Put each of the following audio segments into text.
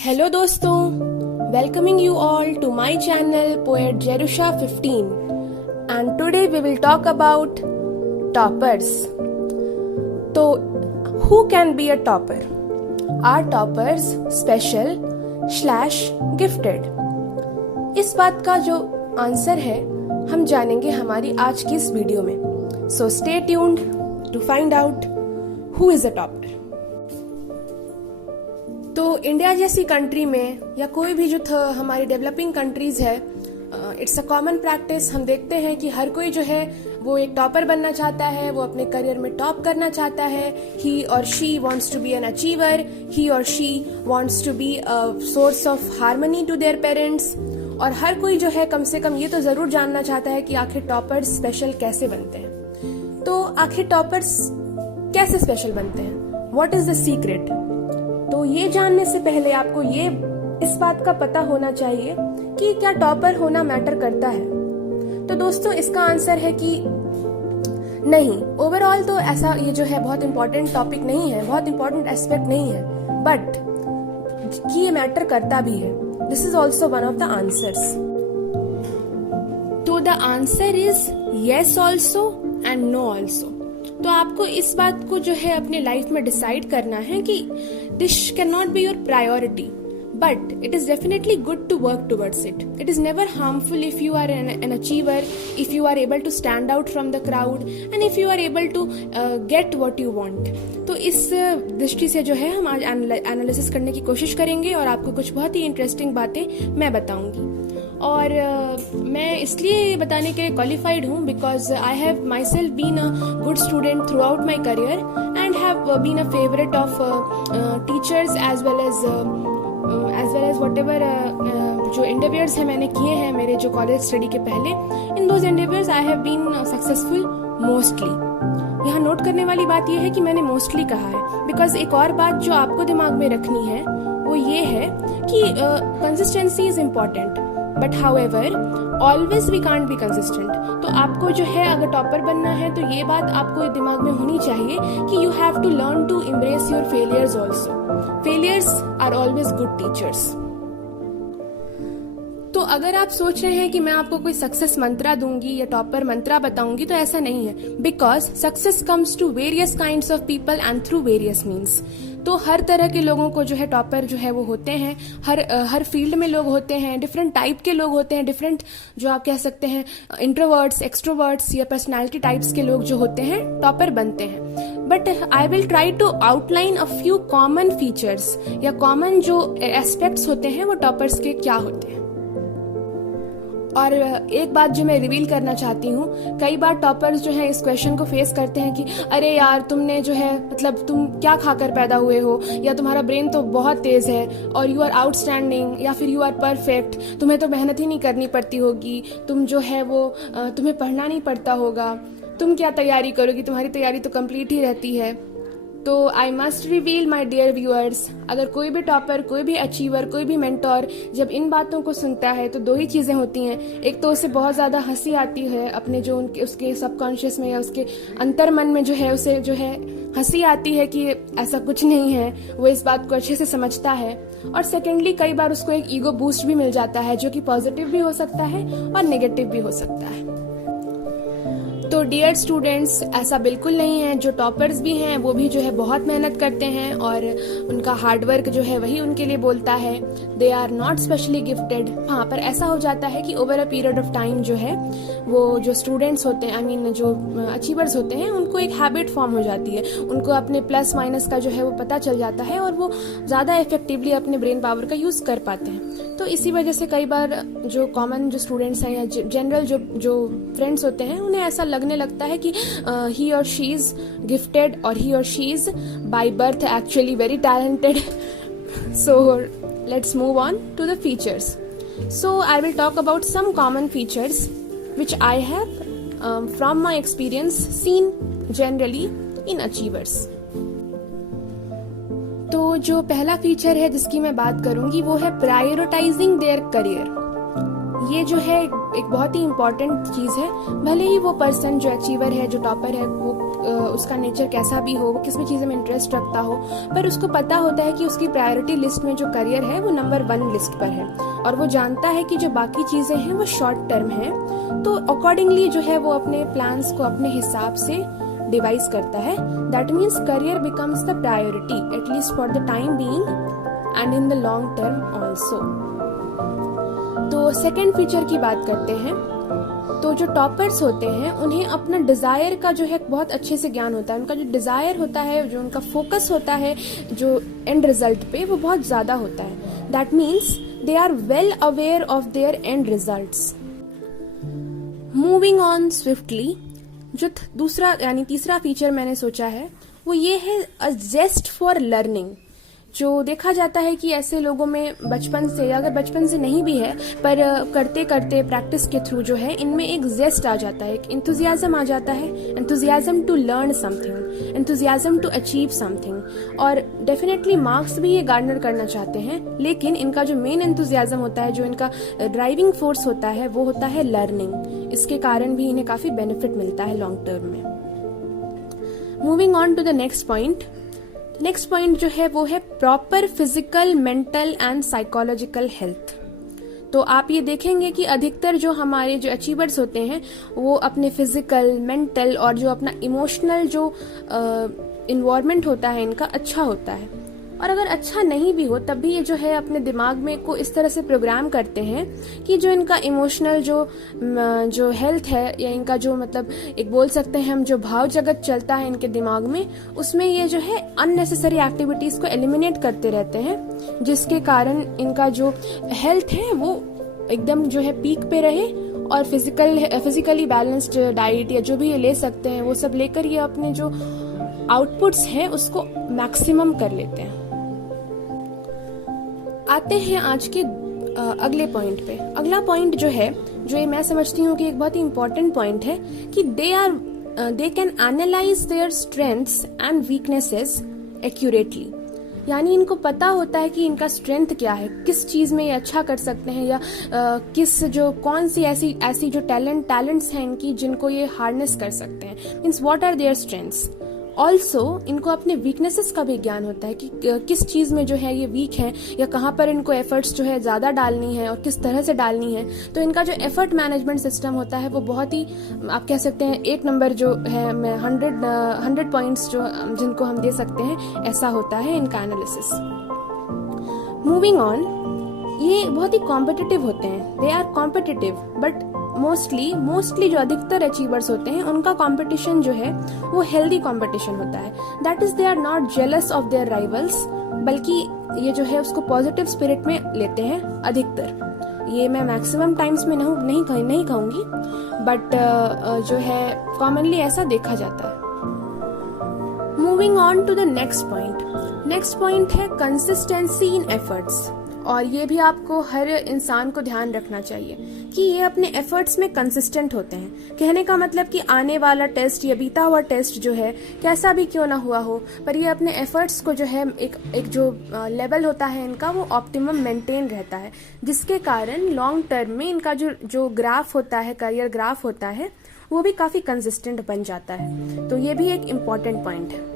Hello दोस्तों, welcoming you all to my channel poet Jerusha 15 and today we will talk about toppers. तो who can be a topper? Are toppers special / gifted? इस बात का जो answer है हम जानेंगे हमारी आज की इस वीडियो में। So stay tuned to find out who is a topper. तो इंडिया जैसी कंट्री में या कोई भी जो हमारी डेवलपिंग कंट्रीज है, इट्स अ कॉमन प्रैक्टिस। हम देखते हैं कि हर कोई जो है वो एक टॉपर बनना चाहता है, वो अपने करियर में टॉप करना चाहता है। ही और she wants to be an achiever, he और she wants to be a source of harmony to their parents. और हर कोई जो है कम से कम ये तो जरूर जानना चाहता है कि आखिर टॉपर्स स्पेशल कैसे बनते हैं। तो आखिर टॉपर्स कैसे स्पेशल बनते हैं? What is the secret? तो ये जानने से पहले आपको ये इस बात का पता होना चाहिए कि क्या टॉपर होना मैटर करता है। तो दोस्तों, इसका आंसर है कि नहीं। ओवरऑल तो ऐसा ये जो है बहुत इंपॉर्टेंट टॉपिक नहीं है, बहुत इंपॉर्टेंट एस्पेक्ट नहीं है, बट कि ये मैटर करता भी है। This is also one of the answers. तो the answer is yes also and no also. तो आपको इस बात को जो है अपने लाइफ में डिसाइड करना है कि this can not be your priority, but it is definitely good to work towards it. It is never harmful if you are an achiever, if you are able to stand out from the crowd and if you are able to get what you want. तो इस दृष्टि से जो है हम आज analysis करने की कोशिश करेंगे और आपको कुछ बहुत ही इंटरेस्टिंग बातें मैं बताऊंगी। और मैं इसलिए बताने के लिए क्वालिफाइड हूँ because I have myself been a good student throughout my career and have been a favourite of teachers as well as whatever जो इंटरव्यूज है मैंने किए हैं मेरे जो कॉलेज स्टडी के पहले, in those interviews I have been successful mostly. यहाँ नोट करने वाली बात यह है कि मैंने मोस्टली कहा है बिकॉज एक और बात जो आपको दिमाग में रखनी है वो ये है कि consistency is important, but however always we can't be consistent. तो आपको जो है अगर टॉपर बनना है तो ये बात आपको दिमाग में होनी चाहिए कि you have to learn to embrace your failures also. Failures are always good teachers. तो अगर आप सोच रहे हैं कि मैं आपको कोई सक्सेस मंत्रा दूंगी या टॉपर मंत्रा बताऊंगी, तो ऐसा नहीं है, because success comes to various kinds of people and through various means. तो हर तरह के लोगों को जो है टॉपर जो है वो होते हैं, हर फील्ड में लोग होते हैं, डिफरेंट टाइप के लोग होते हैं, डिफरेंट जो आप कह सकते हैं इंट्रोवर्ट्स, एक्सट्रोवर्ट्स या पर्सनालिटी टाइप्स के लोग जो होते हैं टॉपर बनते हैं। But I will try to outline a few common features या कॉमन जो एस्पेक्ट्स होते हैं वो टॉपर्स के क्या होते हैं। और एक बात जो मैं रिवील करना चाहती हूँ, कई बार टॉपर्स जो है इस क्वेश्चन को फेस करते हैं कि अरे यार तुमने जो है मतलब तुम क्या खाकर पैदा हुए हो, या तुम्हारा ब्रेन तो बहुत तेज है और यू आर आउटस्टैंडिंग, या फिर यू आर परफेक्ट, तुम्हें तो मेहनत ही नहीं करनी पड़ती होगी, तुम जो है वो तुम्हें पढ़ना नहीं पड़ता होगा, तुम क्या तैयारी करोगी, तुम्हारी तैयारी तो कंप्लीट ही रहती है। तो I must reveal my dear viewers, अगर कोई भी टॉपर, कोई भी अचीवर, कोई भी मेंटोर जब इन बातों को सुनता है तो दो ही चीजें होती हैं। एक तो उसे बहुत ज्यादा हंसी आती है, अपने जो उसके सबकॉन्शियस में या उसके अंतर मन में जो है उसे जो है हंसी आती है कि ऐसा कुछ नहीं है, वो इस बात को अच्छे से समझता है। और सेकेंडली कई बार उसको एक ईगो बूस्ट भी मिल जाता है जो कि पॉजिटिव भी हो सकता है और नेगेटिव भी हो सकता है। तो डियर स्टूडेंट्स, ऐसा बिल्कुल नहीं है। जो टॉपर्स भी हैं वो भी जो है बहुत मेहनत करते हैं और उनका हार्डवर्क जो है वही उनके लिए बोलता है। They are not specially gifted. हाँ, पर ऐसा हो जाता है कि over a period of time जो है वो जो स्टूडेंट्स होते हैं, आई मीन जो अचीवर्स होते हैं, उनको एक हैबिट फॉर्म हो जाती है, उनको अपने प्लस माइनस का जो है वो पता चल जाता है और वो ज़्यादा इफेक्टिवली अपने ब्रेन पावर का यूज़ कर पाते हैं। तो इसी वजह से कई बार जो कॉमन जो स्टूडेंट्स हैं या जनरल जो फ्रेंड्स होते हैं उन्हें ऐसा लगने लगता है कि ही और शी इज गिफ्टेड और ही और she is by birth actually very talented. So let's move on to the features. So I will talk about some common features which I have from my experience seen generally in achievers. तो जो पहला feature है जिसकी मैं बात करूंगी वो है प्रायोरिटाइजिंग देयर करियर। ये जो है एक बहुत ही इम्पोर्टेंट चीज है। भले ही वो पर्सन जो अचीवर है, जो टॉपर है, वो उसका नेचर कैसा भी हो, वो किस में चीज़ों में इंटरेस्ट रखता हो, पर उसको पता होता है कि उसकी प्रायोरिटी लिस्ट में जो करियर है वो नंबर 1 लिस्ट पर है, और वो जानता है कि जो बाकी चीज़ें हैं वो शॉर्ट टर्म हैं, तो अकॉर्डिंगली जो है वो अपने प्लान्स को अपने हिसाब से डिवाइस करता है. That means career becomes the priority at least for the time being and in the long term also. तो सेकेंड फीचर की बात करते हैं. तो जो टॉपर्स होते हैं उन्हें अपना डिज़ायर का जो है बहुत अच्छे से ज्ञान होता है. उनका जो डिज़ायर होता है, जो उनका फोकस होता है जो एंड रिजल्ट पे, वो बहुत ज़्यादा होता है. That means they are well aware of their end results. Moving on swiftly, जो दूसरा यानी तीसरा फीचर मैंने सोचा है वो ये है अ जेस्ट फॉर लर्निंग. जो देखा जाता है कि ऐसे लोगों में बचपन से, अगर बचपन से नहीं भी है पर करते करते प्रैक्टिस के थ्रू जो है इनमें एक जेस्ट आ जाता है, एक एंथुजियाज्म आ जाता है. Enthusiasm to learn something, enthusiasm to achieve something. और डेफिनेटली मार्क्स भी ये गार्नर करना चाहते हैं, लेकिन इनका जो मेन एंथुजियाज्म होता है, जो इनका ड्राइविंग फोर्स होता है, वो होता है लर्निंग. इसके कारण भी इन्हें काफी बेनिफिट मिलता है लॉन्ग टर्म में. Moving on to the next point. Next point जो है वो है proper physical, mental and psychological health. तो आप ये देखेंगे कि अधिकतर जो हमारे जो अचीवर्स होते हैं वो अपने फिजिकल, मेंटल और जो अपना इमोशनल जो इन्वायरमेंट होता है इनका अच्छा होता है. और अगर अच्छा नहीं भी हो तब भी ये जो है अपने दिमाग में को इस तरह से प्रोग्राम करते हैं कि जो इनका इमोशनल जो हेल्थ है, या इनका जो मतलब एक बोल सकते हैं हम जो भाव जगत चलता है इनके दिमाग में, उसमें ये जो है अननेसेसरी एक्टिविटीज को एलिमिनेट करते रहते हैं, जिसके कारण इनका जो हेल्थ है वो एकदम जो है पीक पे रहे. और फिजिकली बैलेंस्ड डाइट या जो भी ये ले सकते हैं वो सब लेकर ये अपने जो आउटपुट्स हैं उसको मैक्सिमम कर लेते हैं. आते हैं आज के अगले पॉइंट पे. अगला पॉइंट जो है, जो ये मैं समझती हूँ कि एक बहुत ही इंपॉर्टेंट पॉइंट है, कि they can analyse their strengths and weaknesses accurately. यानी इनको पता होता है कि इनका स्ट्रेंथ क्या है, किस चीज में ये अच्छा कर सकते हैं, या कौन सी ऐसी जो टैलेंट्स हैं इनकी जिनको ये हार्नेस कर सकते हैं. Means what are their strengths. Also इनको अपने वीकनेसेस का भी ज्ञान होता है कि किस चीज में जो है ये वीक है, या कहाँ पर इनको एफर्ट्स जो है ज्यादा डालनी है और किस तरह से डालनी है. तो इनका जो एफर्ट मैनेजमेंट सिस्टम होता है वो बहुत ही, आप कह सकते हैं, 1 नंबर जो है, मैं 100 पॉइंट्स जो जिनको हम दे सकते हैं, ऐसा होता है इनका एनालिसिस. मूविंग ऑन, ये बहुत ही कॉम्पिटिटिव होते हैं. They are competitive, but mostly जो अधिकतर अचीवर्स होते हैं उनका कंपटीशन जो है वो हेल्दी कंपटीशन होता है. That is they are not jealous of their rivals, बल्कि ये जो है उसको पॉजिटिव स्पिरिट में लेते हैं अधिकतर. ये मैं मैक्सिमम टाइम्स में नहीं कहूंगी, बट जो है कॉमनली ऐसा देखा जाता है. Moving on to the next point. Next point है कंसिस्टेंसी इन एफर्ट्स. और ये भी आपको हर इंसान को ध्यान रखना चाहिए कि ये अपने एफर्ट्स में कंसिस्टेंट होते हैं. कहने का मतलब कि आने वाला टेस्ट या बीता हुआ टेस्ट जो है कैसा भी क्यों ना हुआ हो, पर ये अपने एफर्ट्स को जो है एक जो लेवल होता है इनका वो ऑप्टिमम मेंटेन रहता है, जिसके कारण लॉन्ग टर्म में इनका जो ग्राफ होता है, करियर ग्राफ होता है, वो भी काफी कंसिस्टेंट बन जाता है. तो ये भी एक इम्पॉर्टेंट पॉइंट है.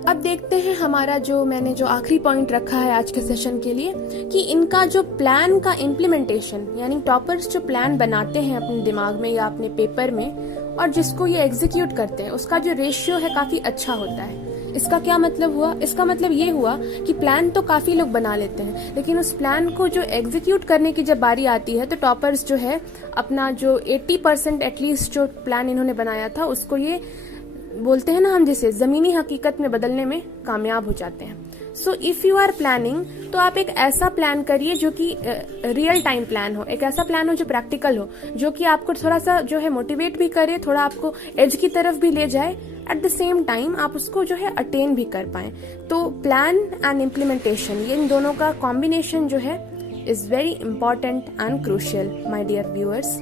अब देखते हैं मैंने जो आखिरी पॉइंट रखा है आज के सेशन के लिए, कि इनका जो प्लान का इम्प्लीमेंटेशन, यानी टॉपर्स जो प्लान बनाते हैं अपने दिमाग में या अपने पेपर में, और जिसको ये एग्जीक्यूट करते हैं, उसका जो रेशियो है काफी अच्छा होता है. इसका क्या मतलब हुआ? इसका मतलब ये हुआ कि प्लान तो काफी लोग बना लेते हैं, लेकिन उस प्लान को जो एग्जीक्यूट करने की जब बारी आती है तो टॉपर्स जो है अपना जो 80% एटलीस्ट जो प्लान इन्होंने बनाया था उसको, ये बोलते हैं ना हम जिसे, जमीनी हकीकत में बदलने में कामयाब हो जाते हैं. So if you are planning, तो आप एक ऐसा प्लान करिए जो कि रियल टाइम प्लान हो, एक ऐसा प्लान हो जो प्रैक्टिकल हो, जो कि आपको थोड़ा सा जो है मोटिवेट भी करे, थोड़ा आपको एज की तरफ भी ले जाए, एट द सेम टाइम आप उसको जो है अटेन भी कर पाए. तो प्लान एंड इम्प्लीमेंटेशन, ये इन दोनों का कॉम्बिनेशन जो है is very important and crucial my dear viewers.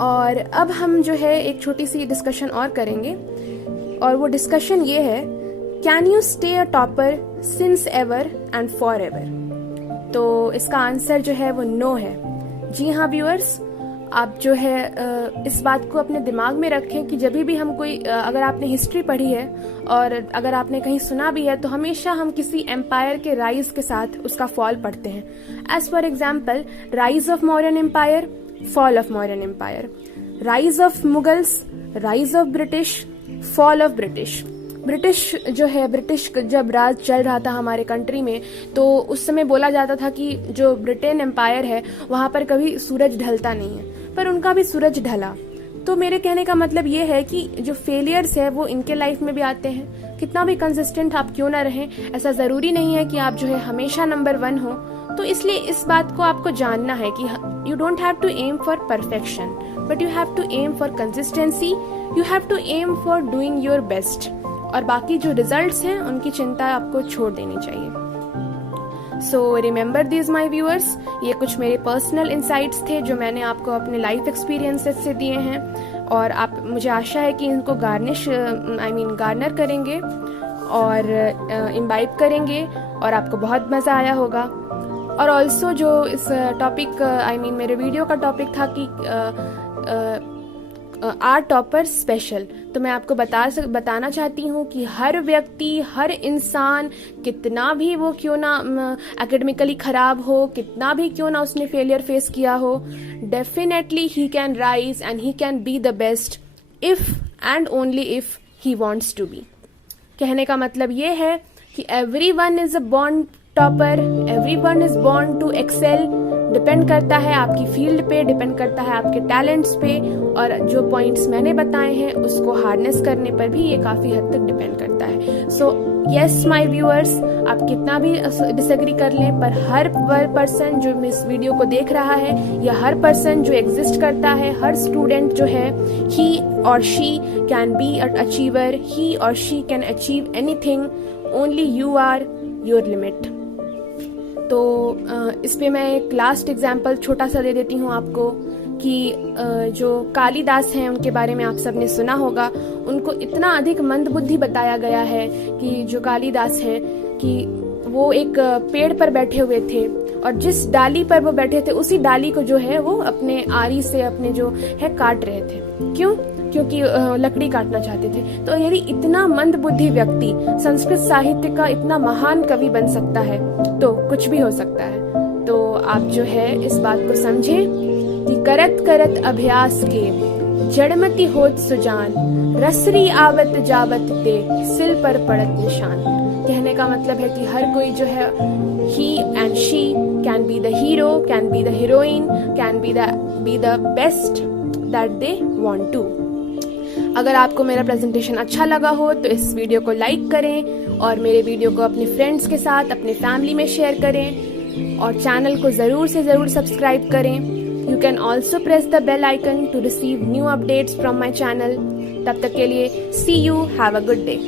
और अब हम जो है एक छोटी सी डिस्कशन और करेंगे, और वो डिस्कशन ये है, can you stay a topper since ever and for ever. तो इसका आंसर जो है वो नो है. जी हाँ व्यूअर्स, आप जो है इस बात को अपने दिमाग में रखें कि जब भी हम कोई अगर आपने हिस्ट्री पढ़ी है और अगर आपने कहीं सुना भी है तो हमेशा हम किसी एम्पायर के राइज के साथ उसका फॉल पढ़ते हैं। As for example, rise of Mauryan empire, fall of Mauryan empire, rise of Mughals, rise of British, fall of British. British जो है, ब्रिटिश जब राज चल रहा था हमारे कंट्री में, तो उस समय बोला जाता था कि जो ब्रिटेन एम्पायर है वहाँ पर कभी सूरज ढलता नहीं है, पर उनका भी सूरज ढला। तो मेरे कहने का मतलब ये है कि जो फेलियर्स है वो इनके लाइफ में भी आते हैं। कितना भी कंसिस्टेंट आप क्यों ना रहें, ऐसा ज़रूरी नहीं है कि आप जो है हमेशा नंबर 1 हो। तो इसलिए इस बात को आपको जानना है कि you don't have to aim for perfection, but you have to aim for consistency, you have to aim for doing your best. और बाकी जो रिजल्ट्स हैं उनकी चिंता आपको छोड़ देनी चाहिए। So remember this my viewers, ये कुछ मेरे पर्सनल इंसाइट्स थे जो मैंने आपको अपने लाइफ एक्सपीरियंसेस से दिए हैं, और आप, मुझे आशा है कि इनको गार्नर करेंगे और इम्बाइब करेंगे और आपको बहुत मज़ा आया होगा। और ऑल्सो जो इस टॉपिक मेरे वीडियो का टॉपिक था कि आर टॉपर स्पेशल, तो मैं आपको बताना चाहती हूँ कि हर व्यक्ति, हर इंसान, कितना भी वो क्यों ना एकेडमिकली खराब हो, कितना भी क्यों ना उसने फेलियर फेस किया हो, definitely he can rise and he can be the best if and only if he wants to be. कहने का मतलब ये है कि everyone is a born topper, everyone is born to excel. Depend करता है आपकी फील्ड पे, डिपेंड करता है आपके टैलेंट्स पे, और जो पॉइंट्स मैंने बताए हैं उसको हार्नेस करने पर भी ये काफ़ी हद तक डिपेंड करता है। सो यस माय व्यूअर्स, आप कितना भी डिसएग्री कर लें, पर हर पर्सन जो इस वीडियो को देख रहा है या हर पर्सन जो एग्जिस्ट करता है, हर स्टूडेंट जो है, ही और she can be a achiever, he और she can achieve anything, only you are your limit. तो इस पे मैं एक लास्ट एग्जाम्पल छोटा सा दे देती हूँ आपको कि जो कालिदास हैं उनके बारे में आप सबने सुना होगा। उनको इतना अधिक मंदबुद्धि बताया गया है कि जो कालिदास हैं कि वो एक पेड़ पर बैठे हुए थे और जिस डाली पर वो बैठे थे उसी डाली को जो है वो अपने आरी से अपने जो है काट रहे थे। क्यों? क्योंकि लकड़ी काटना चाहते थे। तो यदि इतना मंदबुद्धि व्यक्ति संस्कृत साहित्य का इतना महान कवि बन सकता है तो कुछ भी हो सकता है। तो आप जो है इस बात को समझें कि करत करत अभ्यास के जड़मति होत सुजान, रसरी आवत जावत ते सिल पर पड़त निशान। कहने का मतलब है कि हर कोई जो है, he and she can be the hero, can be the heroine, can be the best that they want to. अगर आपको मेरा प्रेजेंटेशन अच्छा लगा हो तो इस वीडियो को लाइक करें और मेरे वीडियो को अपने फ्रेंड्स के साथ, अपने फैमिली में शेयर करें और चैनल को ज़रूर से ज़रूर सब्सक्राइब करें। You can also press the bell icon to receive new updates from my channel. तब तक के लिए see you, have a good day.